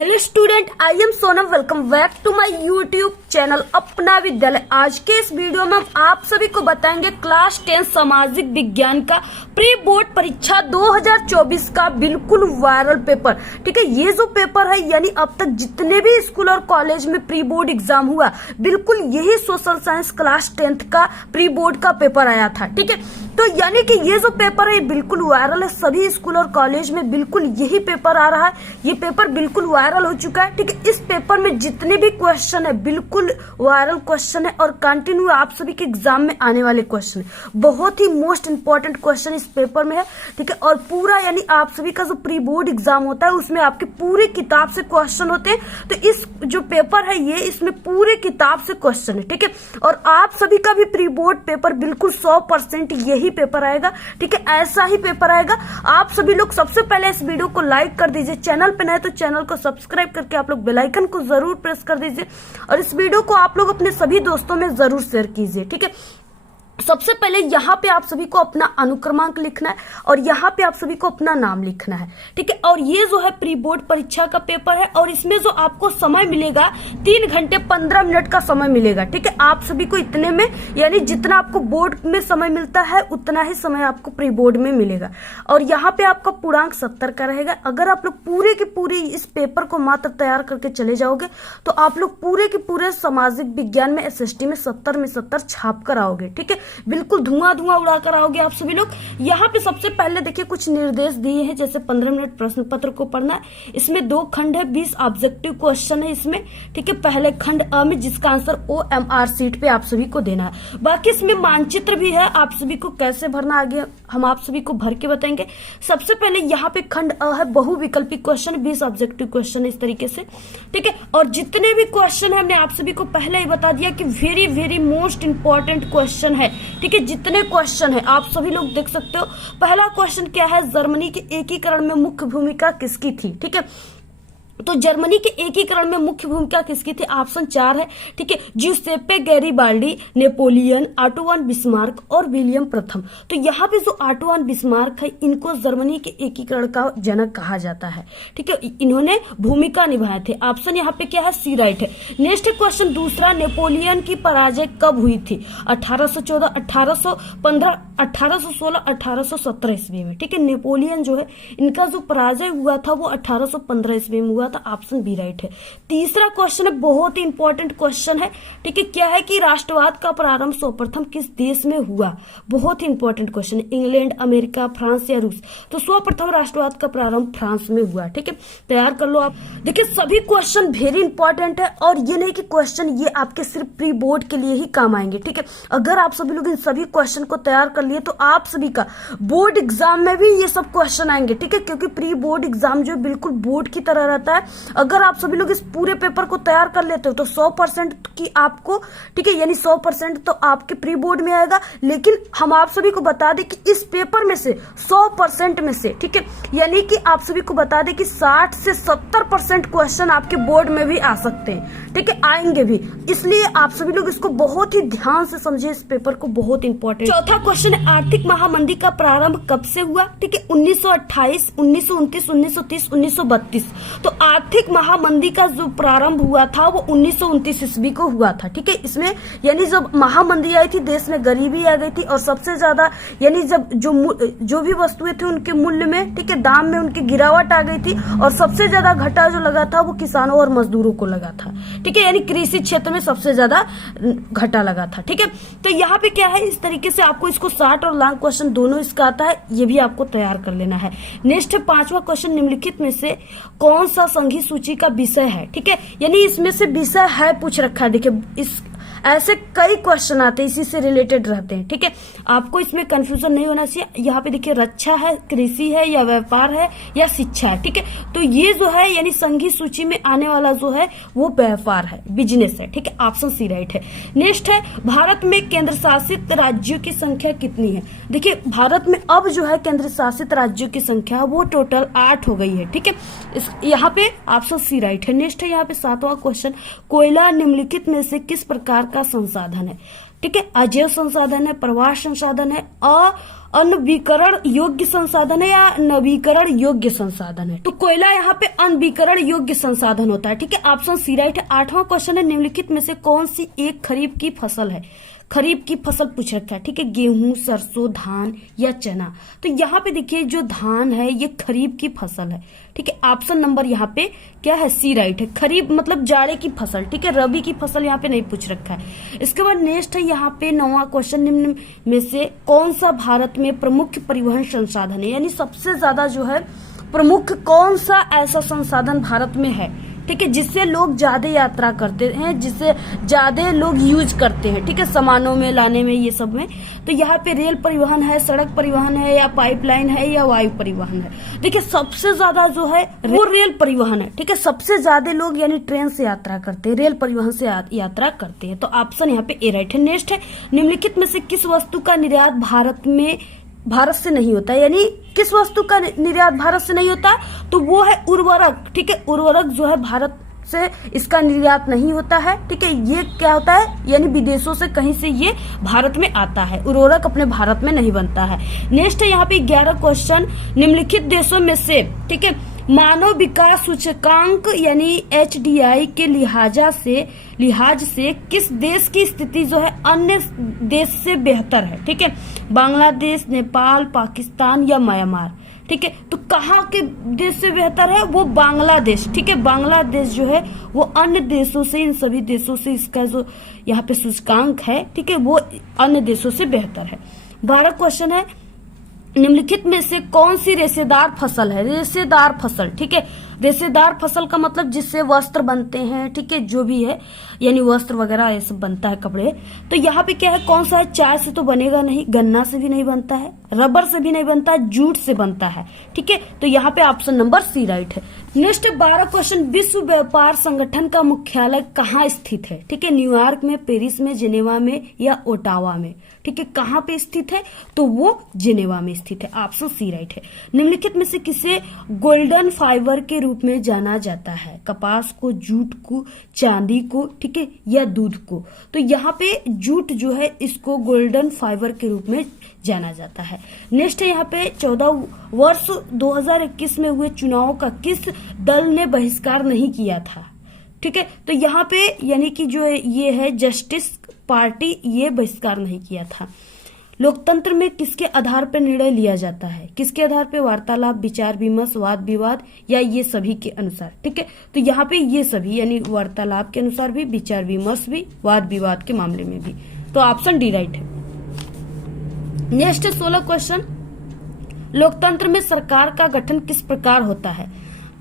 Hello student, I am Sonam. Welcome back to my YouTube channel Apna Vidyalaya. आज के इस video में हम आप सभी को बताएंगे क्लास 10 सामाजिक विज्ञान का प्री बोर्ड परीक्षा 2024 का बिल्कुल वायरल पेपर। ठीक है, ये जो पेपर है यानी अब तक जितने भी स्कूल और कॉलेज में प्री बोर्ड एग्जाम हुआ, बिल्कुल यही सोशल साइंस क्लास 10th का प्री बोर्ड का पेपर आया था। ठीक है, तो यानी कि ये जो पेपर है बिल्कुल वायरल है। सभी स्कूल और कॉलेज में बिल्कुल यही पेपर आ रहा है। ये पेपर बिल्कुल वायरल हो चुका है। ठीक है, इस पेपर में जितने भी क्वेश्चन है बिल्कुल वायरल क्वेश्चन है और कंटिन्यू आप सभी के एग्जाम में आने वाले क्वेश्चन है। बहुत ही मोस्ट इंपॉर्टेंट क्वेश्चन इस पेपर में है। ठीक है, और पूरा यानी आप सभी का जो प्री बोर्ड एग्जाम होता है उसमें आपके पूरी किताब से क्वेश्चन होते हैं। तो इस जो पेपर है ये इसमें पूरे किताब से क्वेश्चन है। ठीक है, और आप सभी का भी प्री बोर्ड पेपर बिल्कुल 100% यही पेपर आएगा। ठीक है, ऐसा ही पेपर आएगा। आप सभी लोग सबसे पहले इस वीडियो को लाइक कर दीजिए, चैनल पे नए तो चैनल को सब्सक्राइब करके आप लोग बेल आइकन को जरूर प्रेस कर दीजिए और इस वीडियो को आप लोग अपने सभी दोस्तों में जरूर शेयर कीजिए। ठीक है, सबसे पहले यहाँ पे आप सभी को अपना अनुक्रमांक लिखना है और यहाँ पे आप सभी को अपना नाम लिखना है। ठीक है, और ये जो है प्री बोर्ड परीक्षा का पेपर है और इसमें जो आपको समय मिलेगा 3 घंटे 15 मिनट का समय मिलेगा। ठीक है, आप सभी को इतने में यानी जितना आपको बोर्ड में समय मिलता है उतना ही समय आपको प्री बोर्ड में मिलेगा। और यहाँ पे आपका पूर्णांक 70 का रहेगा। अगर आप लोग पूरे के पूरे इस पेपर को मात्र तैयार करके चले जाओगे तो आप लोग पूरे के पूरे सामाजिक विज्ञान में SST में 70 में 70 छाप कर आओगे। ठीक है, बिल्कुल धुआं उड़ा कर आओगे आप सभी लोग। यहाँ पे सबसे पहले देखिए कुछ निर्देश दिए हैं, जैसे 15 मिनट प्रश्न पत्र को पढ़ना है। इसमें 2 खंड है, 20 ऑब्जेक्टिव क्वेश्चन है इसमें। ठीक है, पहले खंड अ में जिसका आंसर OMR सीट पे आप सभी को देना है। बाकी इसमें मानचित्र भी है, आप सभी को कैसे भरना आगे हम आप सभी को भर के बताएंगे। सबसे पहले यहाँ पे खंड अ है, बहुविकल्पी क्वेश्चन, 20 ऑब्जेक्टिव क्वेश्चन इस तरीके से। ठीक है, और जितने भी क्वेश्चन है हमने आप सभी को पहले ही बता दिया कि very very most important question है। ठीक है, जितने क्वेश्चन है आप सभी लोग देख सकते हो। पहला क्वेश्चन क्या है, जर्मनी के एकीकरण में मुख्य भूमिका किसकी थी। ठीक है, तो जर्मनी के एकीकरण में मुख्य भूमिका किसकी थी, ऑप्शन 4 है। ठीक है, Giuseppe Garibaldi, Napoleon, Otto von Bismarck और विलियम प्रथम। तो यहाँ पे जो ऑटो वन बिस्मार्क है इनको जर्मनी के एकीकरण का जनक कहा जाता है। ठीक है, इन्होंने भूमिका निभाए थे। ऑप्शन यहाँ पे क्या है, सी राइट है। नेक्स्ट क्वेश्चन दूसरा, नेपोलियन की पराजय कब हुई थी, 1814, 1815, 1816, 1817 ईस्वी में। ठीक है, नेपोलियन जो है इनका जो पराजय हुआ था वो 1815 ईस्वी में हुआ था। ऑप्शन बी राइट है। तीसरा क्वेश्चन है, बहुत ही इंपॉर्टेंट क्वेश्चन है। ठीक है, क्या है कि राष्ट्रवाद का प्रारंभ सर्वप्रथम किस देश में हुआ। बहुत ही इंपॉर्टेंट क्वेश्चन है, इंग्लैंड, अमेरिका, फ्रांस या रूस। तो सर्वप्रथम राष्ट्रवाद का प्रारंभ फ्रांस में हुआ। ठीक है, तैयार कर लो आप। देखिए सभी क्वेश्चन वेरी इंपॉर्टेंट है और ये नहीं कि क्वेश्चन ये आपके सिर्फ प्री बोर्ड के लिए ही काम आएंगे। ठीक है, अगर आप सभी लोग इन सभी क्वेश्चन को तैयार कर लिए तो आप सभी का बोर्ड एग्जाम में भी ये सब क्वेश्चन आएंगे। ठीक है, क्योंकि प्री बोर्ड एग्जाम जो बिल्कुल बोर्ड की तरह रहता है। अगर आप सभी लोग इस पूरे पेपर को तैयार कर लेते हो तो 100% की आपको, ठीक है, यानी 100% तो आपके प्री बोर्ड में आएगा। लेकिन हम आप सभी को बता दें कि इस पेपर में से 100% में से, ठीक है, यानी कि आप सभी को बता दें कि 60 से 70% क्वेश्चन आपके बोर्ड में भी आ सकते हैं। ठीक है, आएंगे भी, इसलिए आप सभी लोग इसको बहुत ही ध्यान से समझे, इस पेपर को बहुत इंपॉर्टेंट। चौथा क्वेश्चन है, आर्थिक महामंदी का प्रारंभ कब से हुआ। ठीक है, 1928, 1929, 1930, 1932। तो आर्थिक महामंदी का जो प्रारंभ हुआ था वो 1929 ईस्वी को हुआ था। ठीक है, इसमें यानी जब महामंदी आई थी देश में गरीबी आ गई थी और सबसे ज्यादा यानी जब जो भी वस्तुएं थे उनके मूल्य में, ठीक है, दाम में उनकी गिरावट आ गई थी और सबसे ज्यादा घाटा जो लगा था वो किसानों और मजदूरों को लगा था। ठीक है, यानी कृषि क्षेत्र में सबसे ज्यादा घाटा लगा था। ठीक है, तो यहाँ पे क्या है, इस तरीके से आपको इसको शॉर्ट और लॉन्ग क्वेश्चन दोनों इसका आता है, ये भी आपको तैयार कर लेना है। नेक्स्ट 5वां क्वेश्चन, निम्नलिखित में से कौन सा संघीय सूची का विषय है। ठीक है, यानी इसमें से विषय है पूछ रखा है। देखिए इस ऐसे कई क्वेश्चन आते हैं, इसी से रिलेटेड रहते हैं। ठीक है, आपको इसमें कंफ्यूजन नहीं होना चाहिए। यहाँ पे देखिए रक्षा है, कृषि है या व्यापार है या शिक्षा है। ठीक है, तो ये जो है यानी संघीय सूची में आने वाला जो है वो व्यापार है, बिजनेस है। ठीक है, ऑप्शन सी राइट है। नेक्स्ट है, भारत में केंद्र शासित राज्यों की संख्या कितनी है। देखिए भारत में अब जो है केंद्र शासित राज्यों की संख्या वो टोटल 8 हो गई है। ठीक है, यहाँ पे ऑप्शन सी राइट है। नेक्स्ट है यहाँ पे 7वां क्वेश्चन, कोयला निम्नलिखित में से किस प्रकार का संसाधन है। ठीक है, अजैव संसाधन है, प्रवाह संसाधन है, अनवीकरण योग्य संसाधन है या नवीकरण योग्य संसाधन है? तो कोयला यहाँ पे अनवीकरण योग्य संसाधन होता है। ठीक है, ऑप्शन सी राइट है। 8वां क्वेश्चन है, निम्नलिखित में से कौन सी एक खरीफ की फसल है? खरीफ की फसल पूछ रखा है। ठीक है, गेहूं, सरसों, धान या चना। तो यहाँ पे देखिए जो धान है ये खरीफ की फसल है। ठीक है, ऑप्शन नंबर यहाँ पे क्या है? सी राइट है। खरीफ मतलब जाड़े की फसल। ठीक है, रबी की फसल यहाँ पे नहीं पूछ रखा है। इसके बाद नेक्स्ट है यहाँ पे 9वां क्वेश्चन, निम्न में से कौन सा भारत में प्रमुख परिवहन संसाधन है? यानी सबसे ज्यादा जो है प्रमुख कौन सा ऐसा संसाधन भारत में है? ठीक है, जिससे लोग ज्यादा यात्रा करते हैं, जिससे ज्यादा लोग यूज करते हैं। ठीक है, सामानों में लाने में, ये सब में। तो यहाँ पे रेल परिवहन है, सड़क परिवहन है, या पाइपलाइन है, या वायु परिवहन है? देखिए सबसे ज्यादा जो है वो रेल परिवहन है। ठीक है, सबसे ज्यादा लोग यानी ट्रेन से यात्रा करते हैं, रेल परिवहन से यात्रा करते हैं। तो ऑप्शन यहाँ पे ए राइट है। नेक्स्ट है, निम्नलिखित में से किस वस्तु का निर्यात भारत से नहीं होता? यानी किस वस्तु का निर्यात भारत से नहीं होता? तो वो है उर्वरक। ठीक है, उर्वरक जो है भारत से इसका निर्यात नहीं होता है। ठीक है, ये क्या होता है? यानी विदेशों से कहीं से ये भारत में आता है। उर्वरक अपने भारत में नहीं बनता है। नेक्स्ट है यहाँ पे 11 क्वेश्चन, निम्नलिखित देशों में से, ठीक है, मानव विकास सूचकांक यानी HDI के लिहाज से किस देश की स्थिति जो है अन्य देश से बेहतर है? ठीक है, बांग्लादेश, नेपाल, पाकिस्तान या म्यांमार? ठीक है, तो कहाँ के देश से बेहतर है? वो बांग्लादेश। ठीक है, बांग्लादेश जो है वो अन्य देशों से, इन सभी देशों से इसका जो यहाँ पे सूचकांक है, ठीक है, वो अन्य देशों से बेहतर है। 12 क्वेश्चन है, निम्नलिखित में से कौन सी रेशेदार फसल है? रेशेदार फसल। ठीक है, रेशेदार फसल का मतलब जिससे वस्त्र बनते हैं। ठीक है, जो भी है यानी वस्त्र वगैरह ये सब बनता है, कपड़े। तो यहाँ पे क्या है, कौन सा है? चाय से तो बनेगा नहीं, गन्ना से भी नहीं बनता है, रबर से भी नहीं बनता है, जूट से बनता है। ठीक है, तो यहाँ पे ऑप्शन नंबर सी राइट है। नेक्स्ट 12 क्वेश्चन, विश्व व्यापार संगठन का मुख्यालय कहाँ स्थित है? ठीक है, न्यूयॉर्क में, पेरिस में, जिनेवा में या ओटावा में? ठीक है, कहाँ पे स्थित है? तो वो जिनेवा में स्थित है। ऑप्शन सी राइट है। निम्नलिखित में से किसे गोल्डन फाइबर के रूप में जाना जाता है? कपास को, जूट को, चांदी को, ठीक है, या दूध को? तो यहाँ पे जूट जो है इसको गोल्डन फाइबर के रूप में जाना जाता है। नेक्स्ट है यहाँ पे 14 वर्ष 2021 में हुए चुनाव का किस दल ने बहिष्कार नहीं किया था? ठीक है, तो यहाँ पे यानी कि जो ये है जस्टिस पार्टी, ये बहिष्कार नहीं किया था। लोकतंत्र में किसके आधार पर निर्णय लिया जाता है? किसके आधार पे? वार्तालाप, विचार विमर्श, वाद विवाद या ये सभी के अनुसार? ठीक है, तो यहाँ पे ये सभी यानी वार्तालाप के अनुसार भी, विचार विमर्श भी, वाद विवाद के मामले में भी। तो ऑप्शन डी राइट है। नेक्स्ट 16 क्वेश्चन, लोकतंत्र में सरकार का गठन किस प्रकार होता है?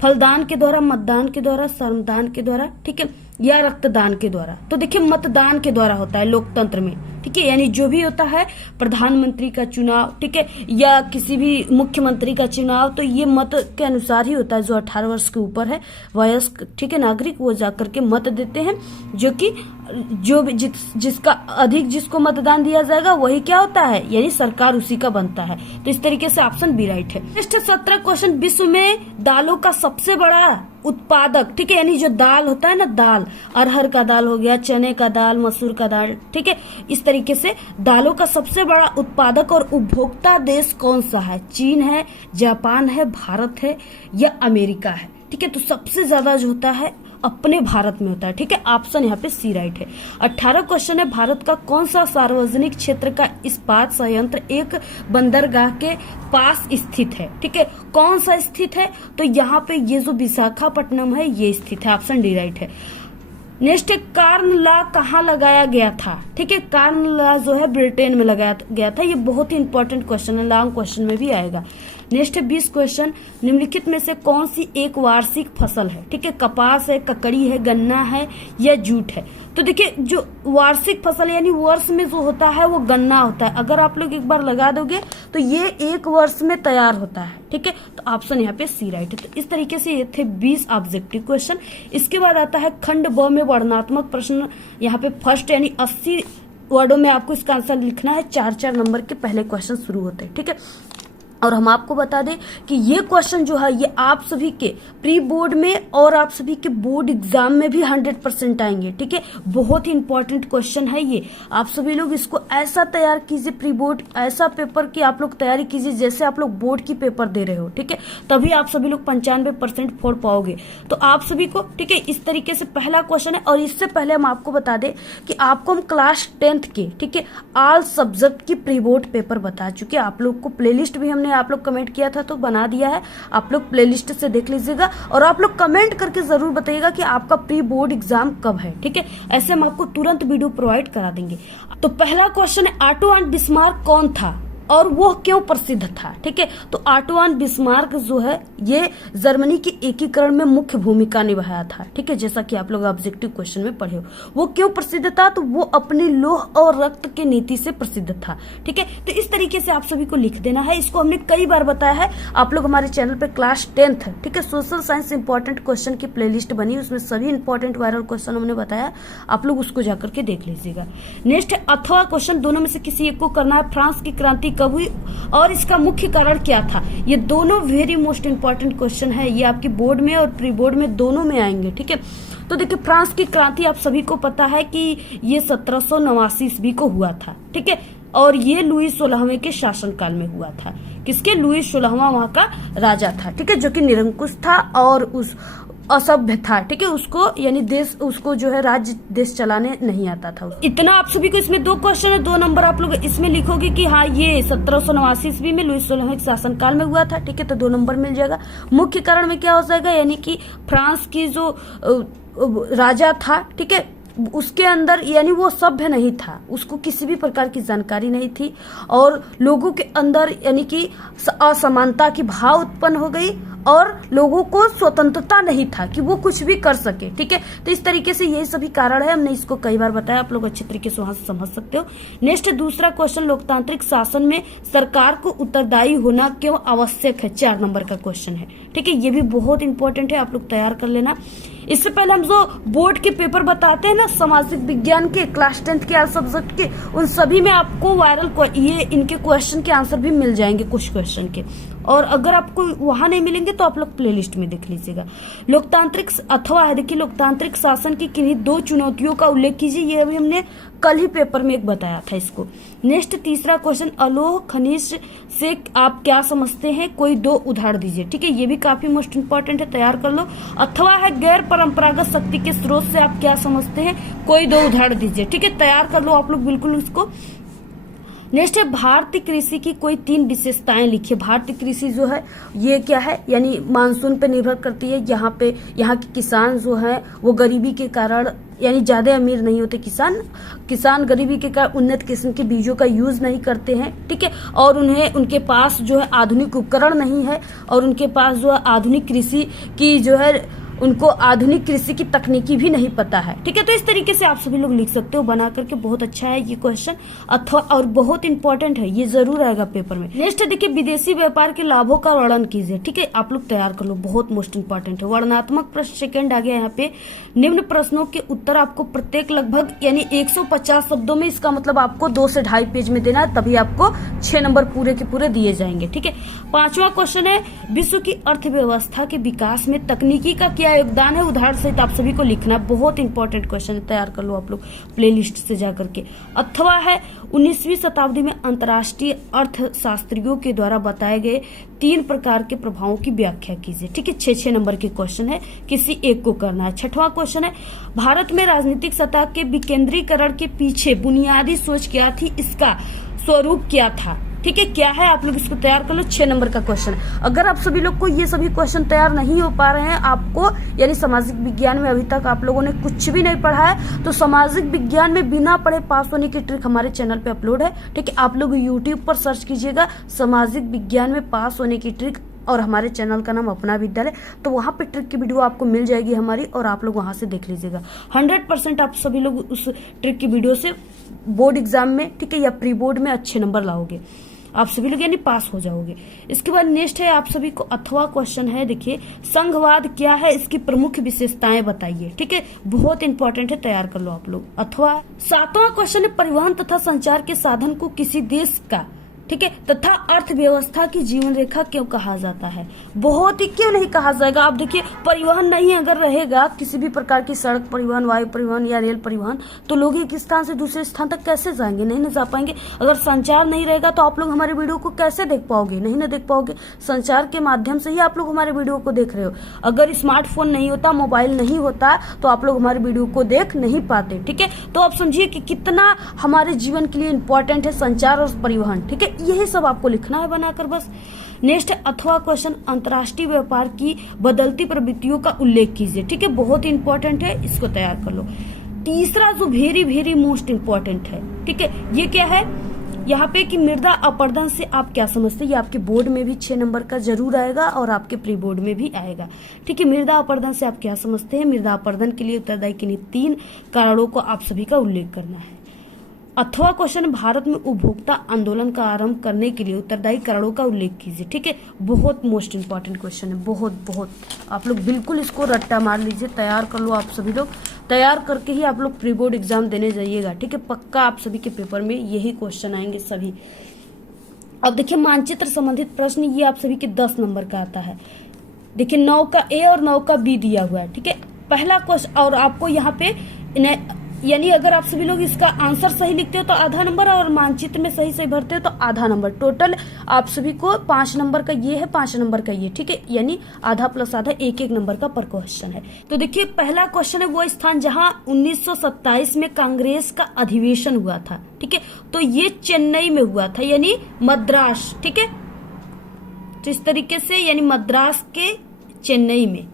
फलदान के द्वारा, मतदान के द्वारा, श्रमदान के द्वारा, ठीक है, या रक्तदान के द्वारा? तो देखिए मतदान के द्वारा होता है लोकतंत्र में। ठीक है, यानी जो भी होता है प्रधानमंत्री का चुनाव, ठीक है, या किसी भी मुख्यमंत्री का चुनाव, तो ये मत के अनुसार ही होता है। जो 18 वर्ष के ऊपर है वयस्क, ठीक है, नागरिक, वो जाकर के मत देते हैं, जो कि जो भी जिसका अधिक जिसको मतदान दिया जाएगा वही क्या होता है, यानी सरकार उसी का बनता है। तो इस तरीके से ऑप्शन बी राइट है। नेक्स्ट 17 क्वेश्चन, विश्व में दालों का सबसे बड़ा उत्पादक, ठीक है, यानी जो दाल होता है ना, दाल, अरहर का दाल हो गया, चने का दाल, मसूर का दाल, ठीक है, इस तरीके से दालों का सबसे बड़ा उत्पादक और उपभोक्ता देश कौन सा है? चीन है, जापान है, भारत है या अमेरिका है? ठीक है, तो सबसे ज्यादा जो होता है अपने भारत में होता है। ठीक है, ऑप्शन यहाँ पे सी राइट है। 18 क्वेश्चन है, भारत का कौन सा सार्वजनिक क्षेत्र का इस्पात संयंत्र एक बंदरगाह के पास स्थित है? ठीक है, कौन सा स्थित है? तो यहाँ पे ये जो विशाखापट्टनम है ये स्थित है। ऑप्शन डी राइट है। नेक्स्ट, कार्न लॉ कहाँ लगाया गया था? ठीक है, कार्न लॉ जो है ब्रिटेन में लगाया गया था। ये बहुत ही इंपॉर्टेंट क्वेश्चन है, लॉन्ग क्वेश्चन में भी आएगा। नेक्स्ट है 20 क्वेश्चन, निम्नलिखित में से कौन सी एक वार्षिक फसल है? ठीक है, कपास है, ककड़ी है, गन्ना है या जूट है? तो देखिए जो वार्षिक फसल यानी वर्ष में जो होता है वो गन्ना होता है। अगर आप लोग एक बार लगा दोगे तो ये एक वर्ष में तैयार होता है। ठीक है, तो ऑप्शन यहाँ पे सी राइट है। तो इस तरीके से ये थे 20 ऑब्जेक्टिव क्वेश्चन। इसके बाद आता है खंड ब में वर्णनात्मक प्रश्न। यहाँ पे फर्स्ट यानी 80 वर्डों में आपको इसका आंसर लिखना है। 4-4 नंबर के पहले क्वेश्चन शुरू होते हैं। ठीक है, और हम आपको बता दें कि ये क्वेश्चन जो है ये आप सभी के प्री बोर्ड में और आप सभी के बोर्ड एग्जाम में भी 100% आएंगे। ठीक है, बहुत ही इंपॉर्टेंट क्वेश्चन है ये। आप सभी लोग इसको ऐसा तैयार कीजिए, प्री बोर्ड ऐसा पेपर की आप लोग तैयारी कीजिए जैसे आप लोग बोर्ड की पेपर दे रहे हो। ठीक है, तभी आप सभी लोग 95% फोड़ पाओगे। तो आप सभी को ठीक है इस तरीके से पहला क्वेश्चन है। और इससे पहले हम आपको बता दें कि आपको हम क्लास 10th के ठीक है ऑल सब्जेक्ट की प्री बोर्ड पेपर बता चुके हैं। आप लोग को प्लेलिस्ट भी हमने आप लोग कमेंट किया था तो बना दिया है, आप लोग प्लेलिस्ट से देख लीजिएगा। और आप लोग कमेंट करके जरूर बताइएगा कि आपका प्री बोर्ड एग्जाम कब है। ठीक है, ऐसे हम आपको तुरंत वीडियो प्रोवाइड करा देंगे। तो पहला क्वेश्चन है, ऑटो एंड बिस्मार्क कौन था और वो क्यों प्रसिद्ध था। ठीक है, तो ऑटो एंड बिस्मार्क जो है ये जर्मनी के एकीकरण में मुख्य भूमिका निभाया था। ठीक है, जैसा कि आप लोग ऑब्जेक्टिव क्वेश्चन में पढ़े हो। वो क्यों प्रसिद्ध था, तो वो अपनी लौह और रक्त के नीति से प्रसिद्ध था। ठीक है, तो इस तरीके से आप सभी को लिख देना है। इसको हमने कई बार बताया है। आप लोग हमारे चैनल पे क्लास 10th ठीक है सोशल साइंस इंपॉर्टेंट क्वेश्चन की प्लेलिस्ट बनी, उसमें सभी इंपॉर्टेंट वायरल क्वेश्चन हमने बताया, आप लोग उसको जाकर के देख लीजिएगा। नेक्स्ट है अथवा क्वेश्चन, दोनों में से किसी एक को करना है। फ्रांस की क्रांति कब हुई और इसका मुख्य कारण क्या था। ये दोनों वेरी मोस्ट इंपॉर्टेंट क्वेश्चन है, ये आपकी बोर्ड में और प्री बोर्ड में दोनों में आएंगे। ठीक है, तो देखिए फ्रांस की क्रांति आप सभी को पता है कि ये 1789 ईस्वी को हुआ था। ठीक है, और ये लुई 16वें के शासनकाल में हुआ था। किसके? लुई 16वां वहां का राजा था। ठीक है, जो कि निरंकुश था और उस असभ्य था। ठीक है, उसको यानी देश उसको जो है राज्य देश चलाने नहीं आता था। इतना आप सभी को इसमें 2 क्वेश्चन है, 2 नंबर आप लोग इसमें लिखोगे कि हाँ ये 1789 ईस्वी में लुई 16वें के शासनकाल में हुआ था। ठीक है, तो 2 नंबर मिल जाएगा। मुख्य कारण में क्या हो जाएगा, यानी कि फ्रांस की जो राजा था ठीक है उसके अंदर यानी वो सभ्य नहीं था, उसको किसी भी प्रकार की जानकारी नहीं थी और लोगों के अंदर यानी कि असमानता की भाव उत्पन्न हो गई और लोगों को स्वतंत्रता नहीं था कि वो कुछ भी कर सके। ठीक है, तो इस तरीके से यही सभी कारण है। हमने इसको कई बार बताया, आप लोग अच्छे तरीके से वहां से समझ सकते हो। नेक्स्ट दूसरा क्वेश्चन, लोकतांत्रिक शासन में सरकार को उत्तरदायी होना क्यों आवश्यक है। 4 नंबर का क्वेश्चन है। ठीक है, ये भी बहुत इंपॉर्टेंट है, आप लोग तैयार कर लेना। इससे पहले हम जो बोर्ड के पेपर बताते हैं ना सामाजिक विज्ञान के क्लास 10th के सब्जेक्ट के, उन सभी में आपको वायरल ये इनके क्वेश्चन के आंसर भी मिल जाएंगे कुछ क्वेश्चन के। और अगर आपको वहां नहीं मिलेंगे तो आप लोग प्लेलिस्ट में देख लीजिएगा। लोकतांत्रिक अथवा है, देखिए लोकतांत्रिक शासन की किन्हीं 2 चुनौतियों का उल्लेख कीजिए। ये अभी हमने कल ही पेपर में एक बताया था इसको। नेक्स्ट तीसरा क्वेश्चन, अलोह खनिज से आप क्या समझते हैं, कोई 2 उदाहरण दीजिए। ठीक है, ये भी काफी मोस्ट इंपॉर्टेंट है, तैयार कर लो। अथवा है, गैर परंपरागत शक्ति के स्रोत से आप क्या समझते हैं, कोई 2 उदाहरण दीजिए। ठीक है, तैयार कर लो आप लोग बिल्कुल उसको। नेक्स्ट है, भारतीय कृषि की कोई 3 विशेषताएं लिखिए। भारतीय कृषि जो है ये क्या है, यानी मानसून पे निर्भर करती है। यहाँ के किसान जो है वो गरीबी के कारण यानी ज्यादा अमीर नहीं होते। किसान गरीबी के कारण उन्नत किस्म के बीजों का यूज नहीं करते हैं। ठीक है, और उनके पास जो है आधुनिक उपकरण नहीं है और उनके पास जो है आधुनिक कृषि की जो है उनको आधुनिक कृषि की तकनीकी भी नहीं पता है। ठीक है, तो इस तरीके से आप सभी लोग लिख सकते हो बना करके। बहुत अच्छा है ये क्वेश्चन अथवा और बहुत इंपॉर्टेंट है, ये जरूर आएगा पेपर में। नेक्स्ट देखिए, विदेशी व्यापार के लाभों का वर्णन कीजिए। ठीक है, आप लोग तैयार कर लो, बहुत मोस्ट इंपॉर्टेंट है। वर्णनात्मक प्रश्न सेकंड आ गया यहाँ पे। निम्न प्रश्नों के उत्तर आपको प्रत्येक लगभग यानी 150 शब्दों में, इसका मतलब आपको 2 से 2.5 पेज में देना है, तभी आपको 6 नंबर पूरे के पूरे दिए जाएंगे। ठीक है, 5वां क्वेश्चन है, विश्व की अर्थव्यवस्था के विकास में तकनीकी का क्या योगदान है, उदाहरण सहित आप सभी को लिखना है। बहुत इंपॉर्टेंट क्वेश्चन है, तैयार कर लो आप लोग प्लेलिस्ट से जाकर के। अथवा है, 19वीं शताब्दी में अंतर्राष्ट्रीय अर्थशास्त्रियों के द्वारा बताए गए 3 प्रकार के प्रभावों की व्याख्या कीजिए। ठीक है, 6 नंबर के क्वेश्चन है, किसी एक को करना है। 6वां क्वेश्चन है, भारत में राजनीतिक सत्ता के विकेंद्रीकरण के पीछे बुनियादी सोच क्या थी, इसका स्वरूप क्या था। ठीक है, क्या है, आप लोग इसको तैयार कर लो। 6 नंबर का क्वेश्चन है। अगर आप सभी लोग को ये सभी क्वेश्चन तैयार नहीं हो पा रहे हैं, आपको यानी सामाजिक विज्ञान में अभी तक आप लोगों ने कुछ भी नहीं पढ़ा है, तो सामाजिक विज्ञान में बिना पढ़े पास होने की ट्रिक हमारे चैनल पे अपलोड है। ठीक है, आप लोग यूट्यूब पर सर्च कीजिएगा सामाजिक विज्ञान में पास होने की ट्रिक और हमारे चैनल का नाम अपना विद्यालय, तो वहां पे ट्रिक की वीडियो आपको मिल जाएगी हमारी और आप लोग वहां से देख लीजिएगा। 100% आप सभी लोग उस ट्रिक की वीडियो से बोर्ड एग्जाम में ठीक है या प्री बोर्ड में अच्छे नंबर लाओगे, आप सभी लोग यानी पास हो जाओगे। इसके बाद नेक्स्ट है, आप सभी को अथवा क्वेश्चन है। देखिए, संघवाद क्या है, इसकी प्रमुख विशेषताएं बताइए। ठीक है, बहुत इंपॉर्टेंट है, तैयार कर लो आप लोग। अथवा 7वां क्वेश्चन है, परिवहन तथा संचार के साधन को किसी देश का ठीक है, तथा अर्थव्यवस्था की जीवन रेखा क्यों कहा जाता है? बहुत ही क्यों नहीं कहा जाएगा। आप देखिए, परिवहन नहीं अगर रहेगा, किसी भी प्रकार की सड़क परिवहन, वायु परिवहन या रेल परिवहन, तो लोग एक स्थान से दूसरे स्थान तक कैसे जाएंगे? नहीं ना जा पाएंगे। अगर संचार नहीं रहेगा तो आप लोग हमारे वीडियो को कैसे देख पाओगे? नहीं ना देख पाओगे। संचार के माध्यम से ही आप लोग हमारे वीडियो को देख रहे हो। अगर स्मार्टफोन नहीं होता, मोबाइल नहीं होता, तो आप लोग हमारे वीडियो को देख नहीं पाते। ठीक है, तो आप समझिए कि कितना हमारे जीवन के लिए इंपॉर्टेंट है संचार और परिवहन। ठीक है, यही सब आपको लिखना है बनाकर बस। नेक्स्ट अथवा क्वेश्चन, अंतर्राष्ट्रीय व्यापार की बदलती प्रवृत्तियों का उल्लेख कीजिए। ठीक है, बहुत ही इंपॉर्टेंट है, इसको तैयार कर लो। तीसरा जो वेरी वेरी मोस्ट इंपॉर्टेंट है, ठीक है, ये क्या है यहाँ पे कि मृदा अपरदन से आप क्या समझते हैं? ये आपके बोर्ड में भी 6 नंबर का जरूर आएगा और आपके प्री बोर्ड में भी आएगा। ठीक है, मृदा अपरदन से आप क्या समझते हैं? मृदा अपरदन के लिए उत्तरदायी किन्हीं 3 कारणों को आप सभी का उल्लेख करना है। अथवा क्वेश्चन, भारत में उपभोक्ता आंदोलन का आरंभ करने के लिए उत्तरदायी कारणों का उल्लेख कीजिए। ठीक है, बहुत मोस्ट इंपॉर्टेंट क्वेश्चन है, बहुत आप लोग बिल्कुल इसको रट्टा मार लीजिए, तैयार कर लो। आप सभी लोग तैयार करके ही आप लोग प्री बोर्ड एग्जाम देने जाइएगा। ठीक है, पक्का आप सभी के पेपर में यही क्वेश्चन आएंगे सभी। अब देखिए, मानचित्र संबंधित प्रश्न, ये आप सभी के 10 नंबर का आता है। देखिए, 9 का ए और 9 का बी दिया हुआ है। ठीक है, पहला क्वेश्चन, और आपको यहाँ पे यानी अगर आप सभी लोग इसका आंसर सही लिखते हो तो आधा नंबर, और मानचित्र में सही भरते हो तो आधा नंबर। टोटल आप सभी को 5 नंबर का ये है, 5 नंबर का ये। ठीक है, यानी आधा प्लस आधा 1-1 नंबर का पर क्वेश्चन है। तो देखिए, पहला क्वेश्चन है वो स्थान जहां 1927 में कांग्रेस का अधिवेशन हुआ था। ठीक है, तो ये चेन्नई में हुआ था, यानी मद्रास। ठीक है, तो इस तरीके से यानी मद्रास के चेन्नई में।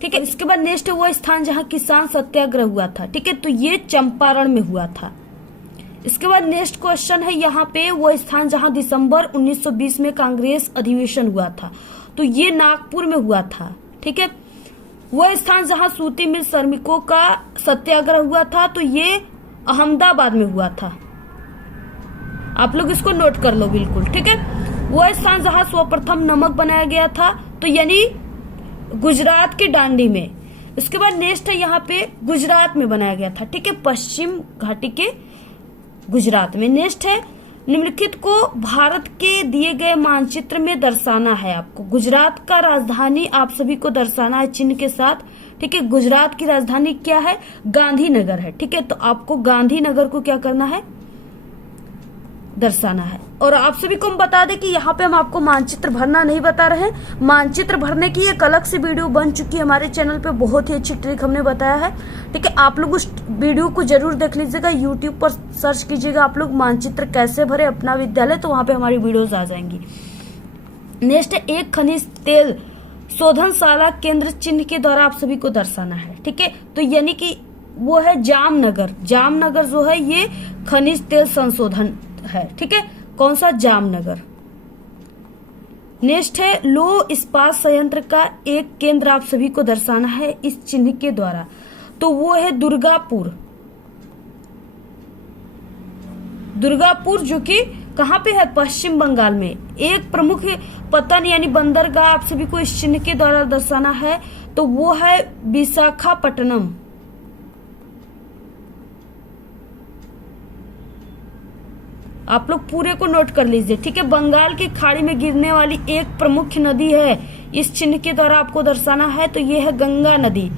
ठीक है, इसके बाद नेक्स्ट वो स्थान जहां किसान सत्याग्रह हुआ था। ठीक है, तो ये चंपारण में हुआ था। इसके बाद नेक्स्ट क्वेश्चन है यहाँ पे वो स्थान जहां दिसंबर 1920 में कांग्रेस अधिवेशन हुआ था, तो ये नागपुर में हुआ था। ठीक है, वो स्थान जहां सूती मिल श्रमिकों का सत्याग्रह हुआ था, तो ये अहमदाबाद में हुआ था। आप लोग इसको नोट कर लो बिल्कुल। ठीक है, वो स्थान जहां सर्वप्रथम नमक बनाया गया था, तो यानी गुजरात के दांडी में। इसके बाद नेक्स्ट है यहाँ पे गुजरात में बनाया गया था। ठीक है, पश्चिम घाटी के गुजरात में। नेक्स्ट है निम्नलिखित को भारत के दिए गए मानचित्र में दर्शाना है। आपको गुजरात का राजधानी आप सभी को दर्शाना है चिन्ह के साथ। ठीक है, गुजरात की राजधानी क्या है? गांधीनगर है। ठीक है, तो आपको गांधीनगर को क्या करना है? दर्शाना है। और आप सभी को हम बता दें कि यहाँ पे हम आपको मानचित्र भरना नहीं बता रहे हैं। मानचित्र भरने की एक अलग से वीडियो बन चुकी है हमारे चैनल पे, बहुत ही अच्छी ट्रिक हमने बताया है। ठीक है, आप लोग उस वीडियो को जरूर देख लीजिएगा। यूट्यूब पर सर्च कीजिएगा आप लोग मानचित्र कैसे भरे अपना विद्यालय, तो वहां पे हमारी वीडियोज आ जाएंगी। नेक्स्ट है एक खनिज तेल शोधनशाला केंद्र चिन्ह के द्वारा आप सभी को दर्शाना है। ठीक है, तो यानी कि वो है जामनगर। जामनगर जो है ये खनिज तेल संशोधन है। ठीक है, कौन सा? जामनगर। नेक्स्ट है लो इस्पात संयंत्र का एक केंद्र आप सभी को दर्शाना है इस चिन्ह के द्वारा, तो वो है दुर्गापुर। दुर्गापुर जो कि कहाँ पे है? पश्चिम बंगाल में। एक प्रमुख पतन यानी बंदरगाह आप सभी को इस चिन्ह के द्वारा दर्शाना है, तो वो है विशाखापट्टनम। आप लोग पूरे को नोट कर लीजिए। ठीक है, बंगाल की खाड़ी में गिरने वाली एक प्रमुख नदी है, इस चिन्ह के द्वारा आपको दर्शाना है, तो ये है गंगा नदी।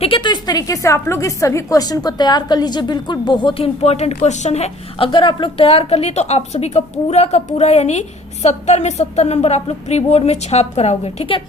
ठीक है, तो इस तरीके से आप लोग इस सभी क्वेश्चन को तैयार कर लीजिए। बिल्कुल बहुत ही इंपॉर्टेंट क्वेश्चन है। अगर आप लोग तैयार कर लिए तो आप सभी का पूरा यानी 70 में 70 नंबर आप लोग प्री बोर्ड में छाप कराओगे। ठीक है,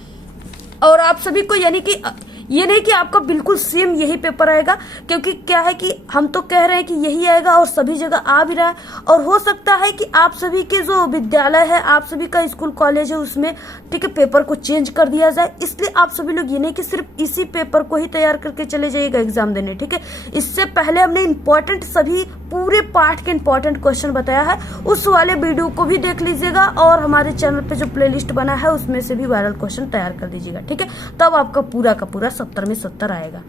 और आप सभी को यानी कि ये नहीं कि आपका बिल्कुल सेम यही पेपर आएगा, क्योंकि क्या है कि हम तो कह रहे हैं कि यही आएगा और सभी जगह आ भी रहा है। और हो सकता है कि आप सभी के जो विद्यालय है, आप सभी का स्कूल कॉलेज है, उसमें ठीक है पेपर को चेंज कर दिया जाए। इसलिए आप सभी लोग ये नहीं कि सिर्फ इसी पेपर को ही तैयार करके चले जाइएगा एग्जाम देने। ठीक है, इससे पहले हमने इंपॉर्टेंट सभी पूरे पार्ट के इंपॉर्टेंट क्वेश्चन बताया है, उस वाले वीडियो को भी देख लीजिएगा और हमारे चैनल पे जो प्लेलिस्ट बना है उसमें से भी वायरल क्वेश्चन तैयार कर दीजिएगा। ठीक है, तब आपका पूरा का पूरा 70 में 70 आएगा।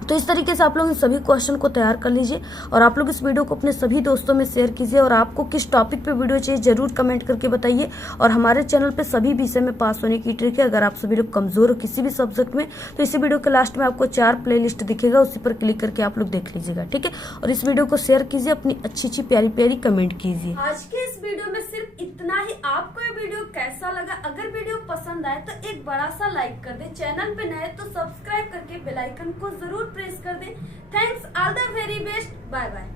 तो इस तरीके से आप लोग इन सभी क्वेश्चन को तैयार कर लीजिए और आप लोग इस वीडियो को अपने सभी दोस्तों में शेयर कीजिए। और आपको किस टॉपिक पे वीडियो चाहिए जरूर कमेंट करके बताइए। और हमारे चैनल पे सभी विषय में पास होने की ट्रिक है। अगर आप सभी लोग कमजोर हो किसी भी सब्जेक्ट में, तो इसी वीडियो के लास्ट में आपको 4 प्लेलिस्ट दिखेगा, उसी पर क्लिक करके आप लोग देख लीजिएगा। ठीक है, और इस वीडियो को शेयर कीजिए, अपनी अच्छी प्यारी कमेंट कीजिए। आज के इस वीडियो में सिर्फ इतना ही। आपको ये वीडियो कैसा लगा? अगर वीडियो पसंद आए तो एक बड़ा सा लाइक कर दें। चैनल पे नए तो सब्सक्राइब करके बेल आइकन को जरूर प्रेस कर दें। Thanks, all the very best, bye bye.